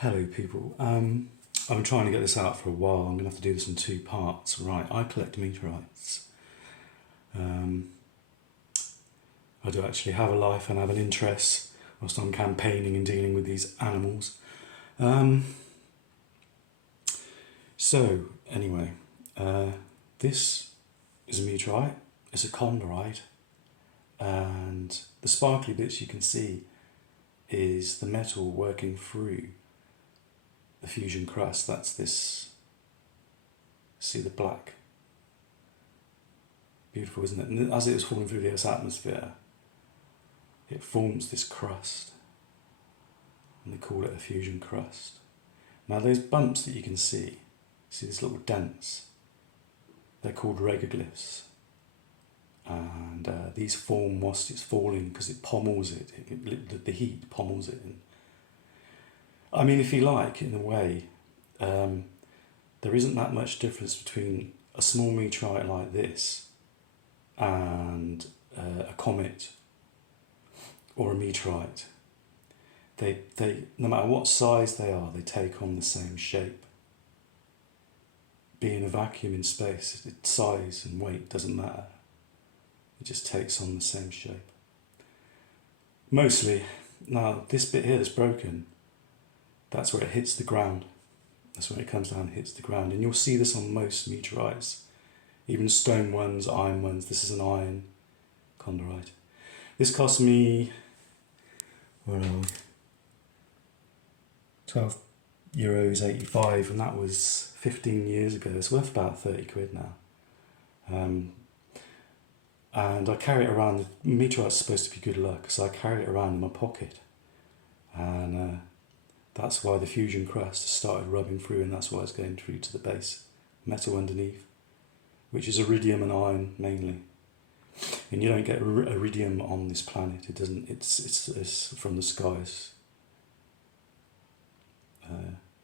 Hello people, I've been trying to get this out for a while. I'm going to have to do this in two parts. Right, I collect meteorites. I do actually have a life and have an interest whilst I'm campaigning and dealing with these animals. So, anyway, this is a meteorite, it's a chondrite, and the sparkly bits you can see is the metal working through the fusion crust. That's this, see the black, beautiful, isn't it? And as it was falling through the Earth's atmosphere, it forms this crust, and they call it a fusion crust. Now those bumps that you can see these little dents, they're called regoliths, and these form whilst it's falling because it pommels it, the heat pommels it. I mean, if you like, in a way, there isn't that much difference between a small meteorite like this and a comet or a meteorite. They, no matter what size they are, they take on the same shape. Being a vacuum in space, its size and weight doesn't matter. It just takes on the same shape. Mostly, now this bit here that's broken, that's where it hits the ground. That's when it comes down and hits the ground. And you'll see this on most meteorites, even stone ones, iron ones. This is an iron chondrite. This cost me, where are we? €12.85, and that was 15 years ago. It's worth about 30 quid now. And I carry it around. The meteorite's supposed to be good luck, so I carry it around in my pocket. And that's why the fusion crust has started rubbing through, and that's why it's going through to the base metal underneath, which is iridium and iron mainly. And you don't get iridium on this planet. It doesn't. It's from the skies,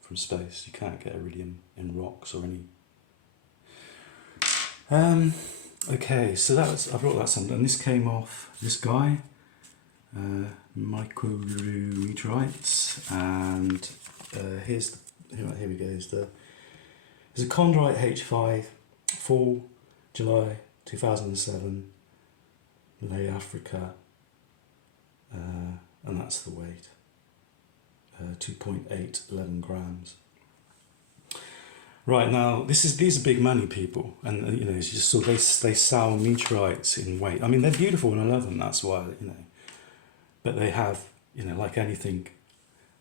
from space. You can't get iridium in rocks or any. Okay, so I brought that something, and this came off this guy, Microloo Meteorites, and here we go. There's a chondrite H5, fall July 2007, Ley Africa, and that's the weight, 2.811 grams. Right, now these are big money, people, and you know, it's just so they sell meteorites in weight. I mean, they're beautiful and I love them. That's why, you know, but they have, you know, like anything,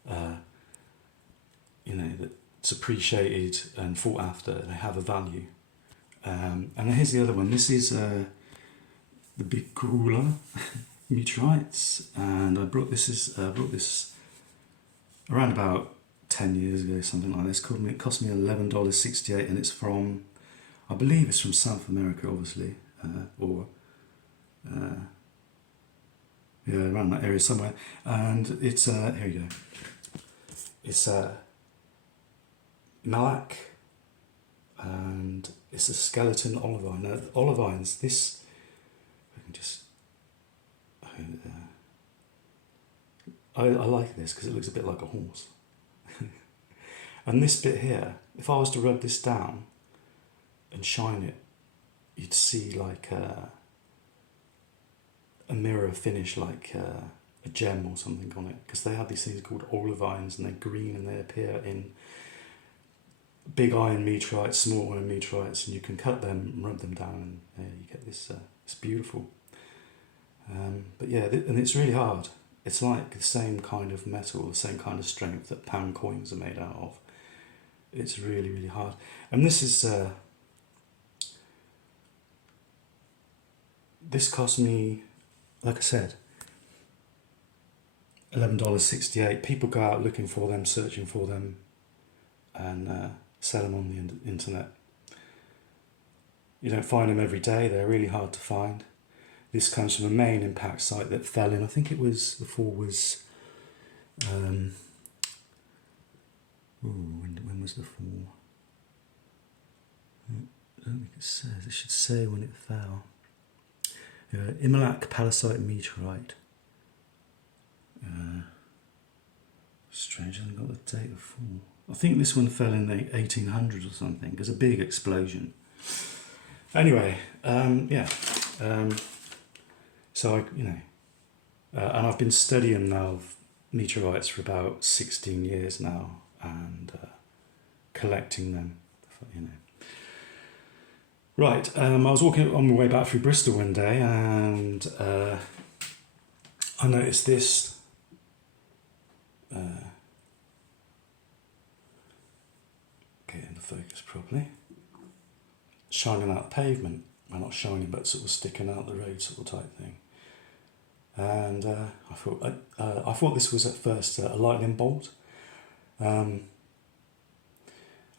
you know, that's appreciated and fought after. They have a value. And here's the other one. This is the Big Cooler meteorites, and I brought this around about 10 years ago, something like this. It cost me $11.68, and it's from, I believe it's from South America, obviously, yeah, around that area somewhere. And it's here you go. It's Malak, and it's a skeleton olivine. Now, olivines, this, I can just, I like this because it looks a bit like a horse. And this bit here, if I was to rub this down and shine it, you'd see like a mirror finish, like a gem or something on it, because they have these things called olivines, and they're green, and they appear in big iron meteorites, small iron meteorites, and you can cut them and rub them down, and you get this. It's beautiful. But yeah, and it's really hard. It's like the same kind of metal, the same kind of strength that pound coins are made out of. It's really, really hard. And this is, this cost me, like I said, $11.68. People go out looking for them, searching for them, and sell them on the internet. You don't find them every day. They're really hard to find. This comes from a main impact site that fell in. I think it was, the fall was, when was the fall? I don't think it says. It should say when it fell. Imalak Palisite meteorite. Strange. damage. I haven't got the date of fall. I think this one fell in the 1800s or something. There's a big explosion. Anyway, yeah. So and I've been studying now meteorites for about 16 years now, and collecting them. Right. I was walking on my way back through Bristol one day, and I noticed this. Get in the focus properly. Shining out the pavement. Well, not shining, but sort of sticking out the road, sort of type thing. And I thought this was at first a lightning bolt.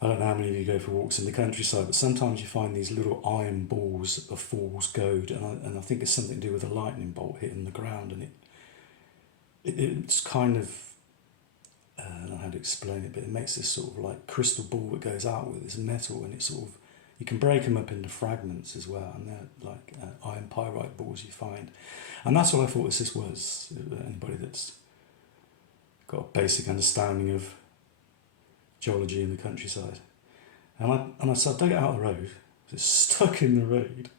I don't know how many of you go for walks in the countryside, but sometimes you find these little iron balls of fool's gold, and I think it's something to do with a lightning bolt hitting the ground, and it's kind of, I don't know how to explain it, but it makes this sort of like crystal ball that goes out with this metal, and it's sort of, you can break them up into fragments as well, and they're like iron pyrite balls you find. And that's what I thought this was. Anybody that's got a basic understanding of geology in the countryside. And so I dug it out of the road, it's stuck in the road,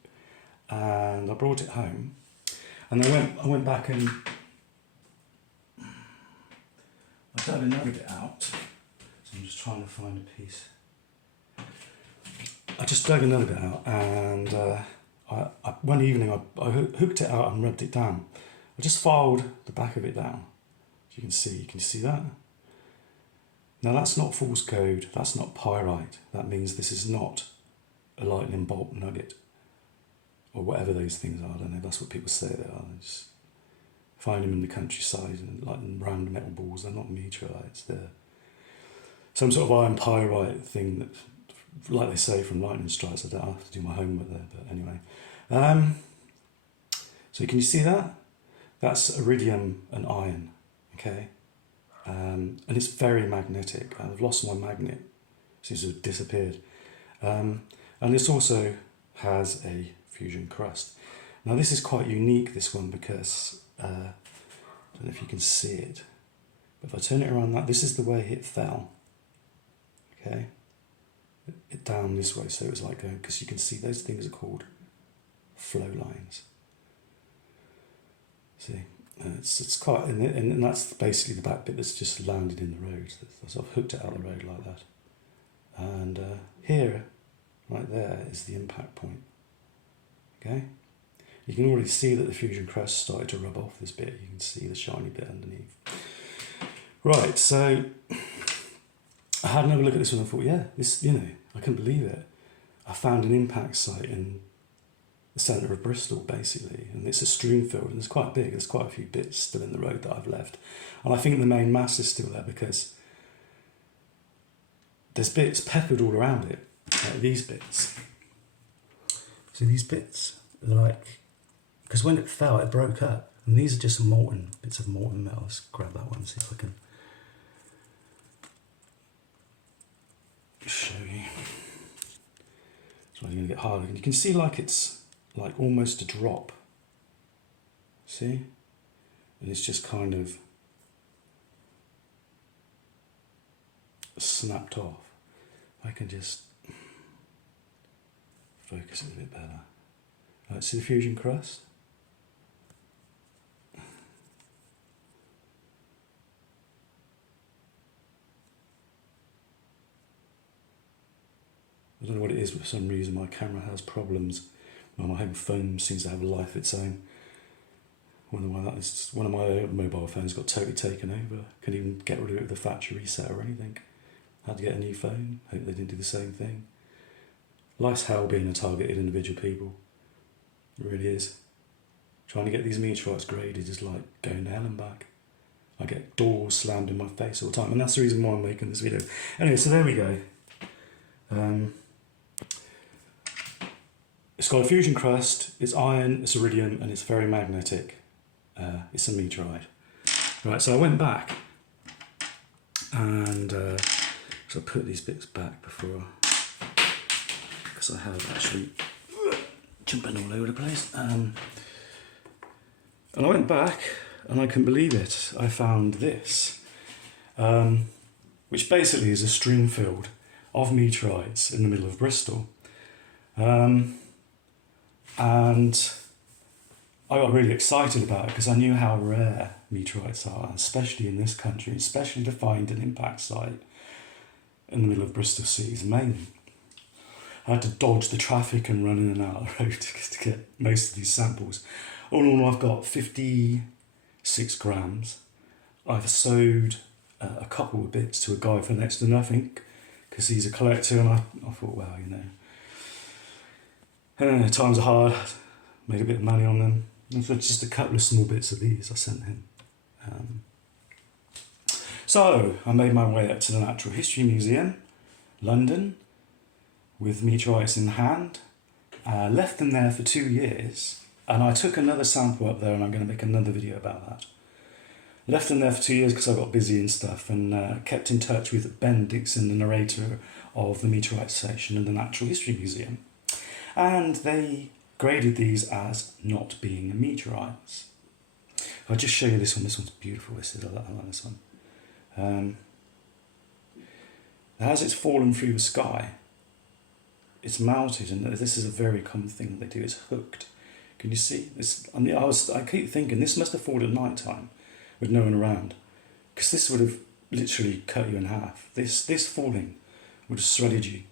and I brought it home, and I went back and I dug another bit out. So I'm just trying to find a piece. I just dug another bit out, and one evening I hooked it out and rubbed it down. I just filed the back of it down. As you can see that? Now that's not fool's gold, that's not pyrite. That means this is not a lightning bolt nugget, or whatever those things are. I don't know, that's what people say they are. They just find them in the countryside, and like round metal balls. They're not meteorites, they're some sort of iron pyrite thing that, like they say, from lightning strikes. I don't have to do my homework there, but anyway. So can you see that? That's iridium and iron, okay? And it's very magnetic. I've lost my magnet, it seems to have disappeared. And this also has a fusion crust. Now this is quite unique, this one, because I don't know if you can see it, but if I turn it around, this is the way it fell. Okay, it down this way, so it was like going, because you can see those things are called flow lines. See, it's quite, and that's basically the back bit that's just landed in the road. So I've hooked it out of the road like that, and here, right there, is the impact point. Okay, you can already see that the fusion crust started to rub off this bit. You can see the shiny bit underneath. Right, so I had another look at this one and I thought, yeah, this, I couldn't believe it. I found an impact site in the centre of Bristol, basically, and it's a stream field, and it's quite big. There's quite a few bits still in the road that I've left, and I think the main mass is still there because there's bits peppered all around it, like these bits. See these bits? They're like, because when it fell, it broke up, and these are just bits of molten metal. Let's grab that one and see if I can show you. It's really going to get harder. And you can see like it's like almost a drop. See? And it's just kind of snapped off. I can just focus it a bit better. Right, see the fusion crust? I don't know what it is, but for some reason my camera has problems. Well, my home phone seems to have a life of its own. One of my mobile phones got totally taken over. Couldn't even get rid of it with a factory reset or anything. Had to get a new phone. Hope they didn't do the same thing. Life's hell being a targeted individual people. It really is. Trying to get these meteorites graded is like going to hell and back. I get doors slammed in my face all the time, and that's the reason why I'm making this video. Anyway, so there we go. It's got a fusion crust, it's iron, it's iridium, and it's very magnetic. It's a meteorite. Right, so I went back and so I put these bits back before, because I have actually jumping all over the place. And I went back and I couldn't believe it. I found this. which basically is a stream field of meteorites in the middle of Bristol. And I got really excited about it because I knew how rare meteorites are, especially in this country, especially to find an impact site in the middle of Bristol City is amazing. I had to dodge the traffic and run in and out of the road to get most of these samples. All in all, I've got 56 grams. I've sold a couple of bits to a guy for next to nothing because he's a collector, and I thought, well, times are hard. Made a bit of money on them. And so just a couple of small bits of these I sent him. So I made my way up to the Natural History Museum, London, with meteorites in hand. Left them there for 2 years, and I took another sample up there, and I'm going to make another video about that. Left them there for 2 years because I got busy and stuff, and kept in touch with Ben Dixon, the narrator of the meteorite section in the Natural History Museum. And they graded these as not being meteorites. I'll just show you this one. This one's beautiful. I like this one. As it's fallen through the sky, it's melted, and this is a very common thing that they do. It's hooked. Can you see this? I keep thinking this must have fallen at night time with no one around, because this would have literally cut you in half. This falling would have shredded you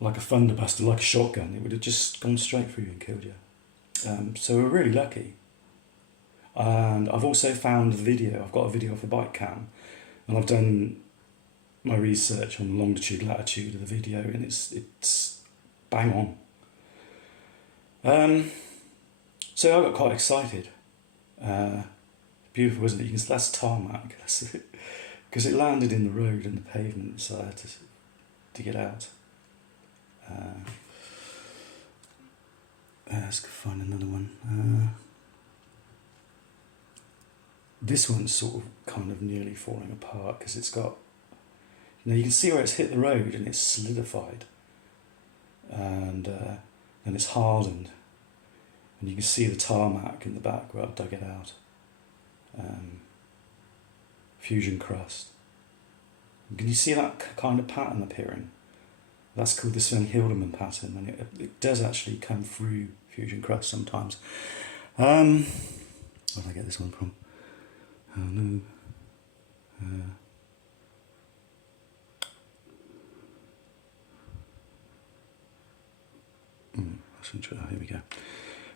like a thunderbuster, like a shotgun. It would have just gone straight through you and killed you. So we're really lucky. And I've also found a video. I've got a video of a bike cam, and I've done my research on the longitude, latitude of the video, and it's bang on. So I got quite excited. Beautiful, isn't it? That's tarmac. Because it landed in the road and the pavement, so I had to get out. Let's find another one. This one's sort of kind of nearly falling apart because it's got, you can see where it's hit the road and it's solidified, and it's hardened, and you can see the tarmac in the back where I've dug it out. Fusion crust. Can you see that kind of pattern appearing? That's called the Sven-Hildeman pattern, and it does actually come through fusion crust sometimes. Where did I get this one from? Oh no. Here we go.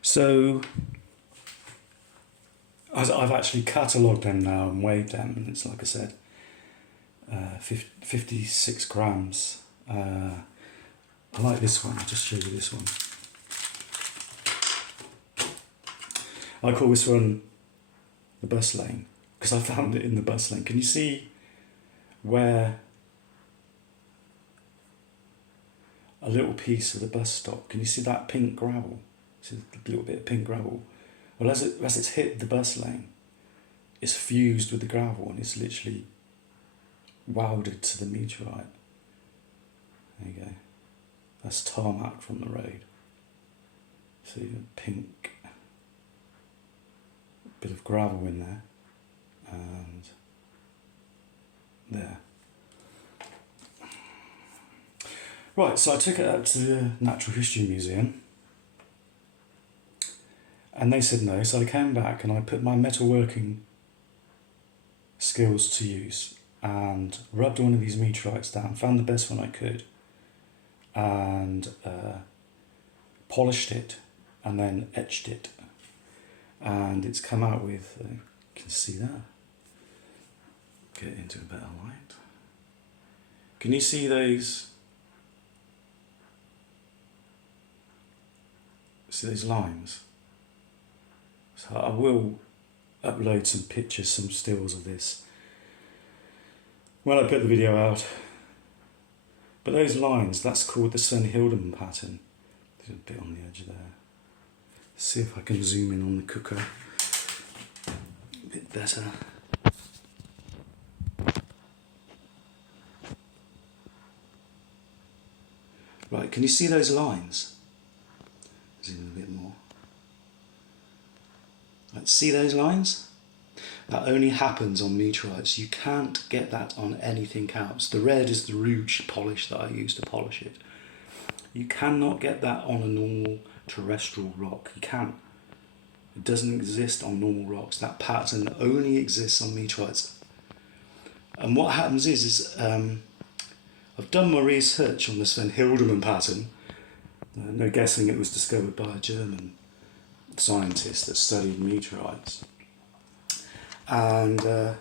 So I've actually catalogued them now and weighed them, and it's like I said, 56 grams. I like this one. I'll just show you this one. I call this one the bus lane because I found it in the bus lane. Can you see where a little piece of the bus stop? Can you see that pink gravel? See a little bit of pink gravel? Well, as it's hit the bus lane, it's fused with the gravel and it's literally welded to the meteorite. There you go. That's tarmac from the road. See the pink bit of gravel in there, and there. Right, so I took it up to the Natural History Museum, and they said no, so I came back and I put my metalworking skills to use and rubbed one of these meteorites down, found the best one I could, and polished it and then etched it, and it's come out with, you can see that, get into a better light, can you see those, see those lines? So I will upload some pictures, some stills of this when I put the video out. But those lines, that's called the Sven-Hildeman pattern. There's a bit on the edge there. Let's see if I can zoom in on the cooker a bit better. Right, can you see those lines? Zoom in a bit more. Right, see those lines? That only happens on meteorites. You can't get that on anything else. The red is the rouge polish that I use to polish it. You cannot get that on a normal terrestrial rock. You can't. It doesn't exist on normal rocks. That pattern only exists on meteorites. And what happens is I've done my research on the Sven Hildeman pattern. No guessing it was discovered by a German scientist that studied meteorites. And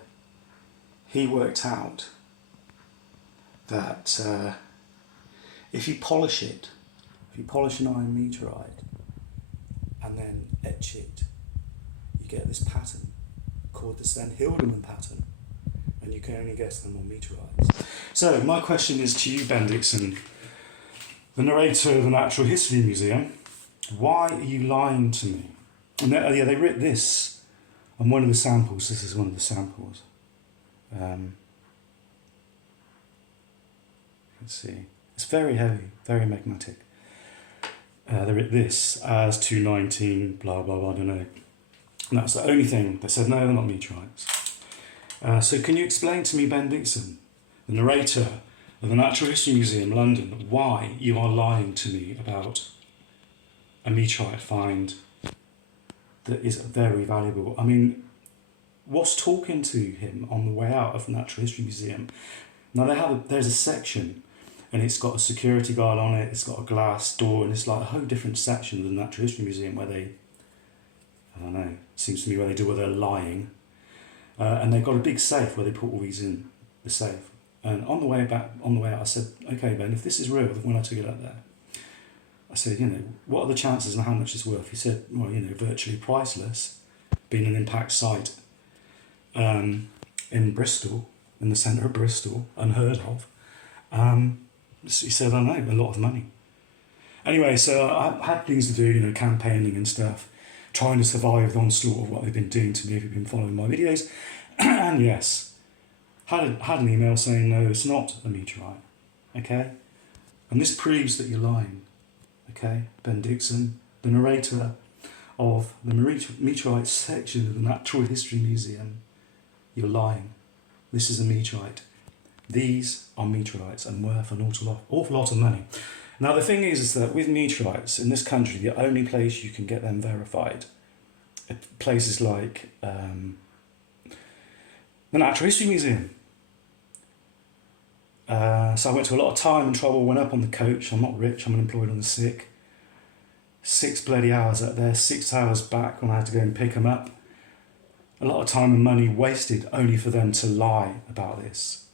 he worked out that if you polish it, if you polish an iron meteorite and then etch it, you get this pattern called the Sven Hildeman pattern, and you can only guess them on meteorites. So my question is to you, Ben Dixon, the narrator of the Natural History Museum. Why are you lying to me? And they writ this on one of the samples. This is one of the samples. Let's see. It's very heavy, very magnetic. They writ this as 219, blah, blah, blah, I don't know. And that's the only thing. They said, no, they're not meteorites. So can you explain to me, Ben Dixon, the narrator of the Natural History Museum, London, why you are lying to me about a meteorite find that is very valuable? I mean, what's talking to him on the way out of the Natural History Museum? Now there's a section, and it's got a security guard on it, it's got a glass door, and it's like a whole different section of the Natural History Museum where they, I don't know, it seems to me where they do all their lying. And they've got a big safe where they put all these in the safe. And on the way out, I said, okay, Ben, if this is real, when I took it up there, I said, what are the chances and how much it's worth? He said, well, virtually priceless, being an impact site in Bristol, in the centre of Bristol, unheard of. He said, I know, a lot of money. Anyway, so I had things to do, campaigning and stuff, trying to survive the onslaught of what they've been doing to me if you've been following my videos. And yes, had an email saying, no, it's not a meteorite, okay? And this proves that you're lying, okay? Ben Dixon, the narrator of the meteorite section of the Natural History Museum, you're lying. This is a meteorite. These are meteorites and worth an awful lot of money. Now the thing is that with meteorites in this country, the only place you can get them verified are places like the Natural History Museum. So I went to a lot of time and trouble, went up on the coach. I'm not rich, I'm unemployed on the sick. 6 bloody hours up there, 6 hours back when I had to go and pick them up. A lot of time and money wasted only for them to lie about this.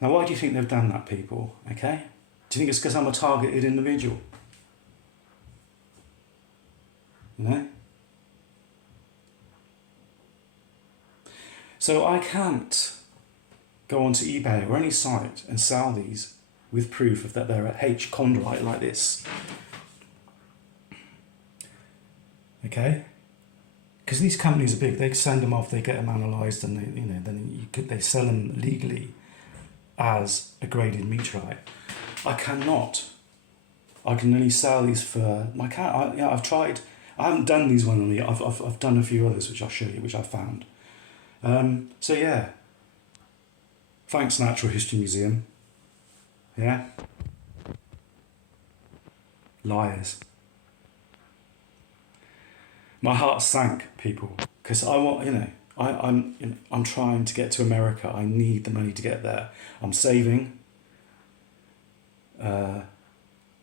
Now why do you think they've done that, people? Okay? Do you think it's because I'm a targeted individual? So I can't go onto eBay or any site and sell these with proof of that they're a H chondrite like this. Okay? Because these companies are big, they send them off, they get them analysed, and they sell them legally as a graded meteorite. I cannot. I can only sell these for I've tried. I haven't done these one on the. I've done a few others which I'll show you, which I found. So yeah. Thanks, Natural History Museum. Yeah. Liars. My heart sank, people, because I want, I'm trying to get to America. I need the money to get there. I'm saving. But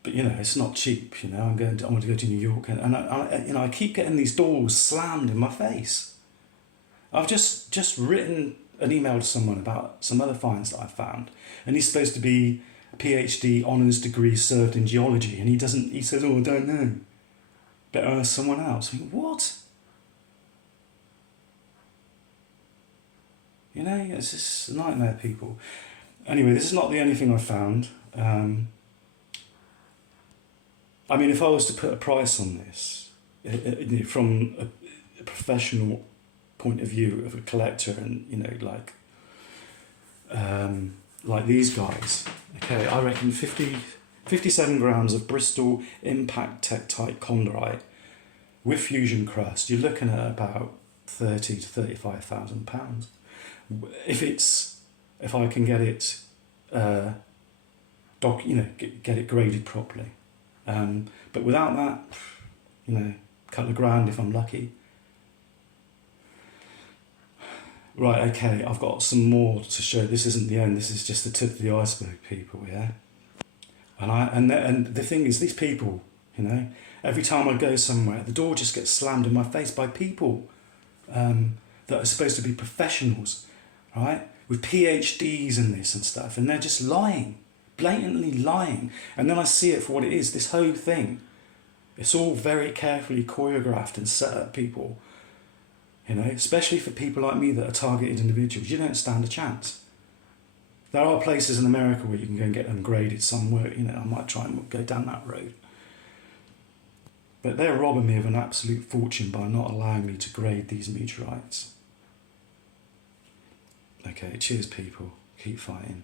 it's not cheap. I want to go to New York, and I keep getting these doors slammed in my face. I've just written an email to someone about some other finds that I found, and he's supposed to be a PhD honours degree served in geology, and he says, oh, I don't know. Better ask someone else. I mean, what? It's just a nightmare, people. Anyway, this is not the only thing I found. If I was to put a price on this, from a professional point of view of a collector, and like these guys, okay, I reckon 57 grams of Bristol Impact Tektite chondrite with fusion crust, you're looking at about 30 to £35,000. If I can get it, get it graded properly. But without that, a couple of grand if I'm lucky. Right, okay, I've got some more to show. This isn't the end. This is just the tip of the iceberg, people. Yeah. And the thing is, these people, every time I go somewhere, the door just gets slammed in my face by people that are supposed to be professionals, right? With PhDs in this and stuff, and they're just lying, blatantly lying. And then I see it for what it is, this whole thing. It's all very carefully choreographed and set up, people. Especially for people like me that are targeted individuals. You don't stand a chance. There are places in America where you can go and get them graded somewhere, I might try and go down that road. But they're robbing me of an absolute fortune by not allowing me to grade these meteorites. Okay, cheers people. Keep fighting.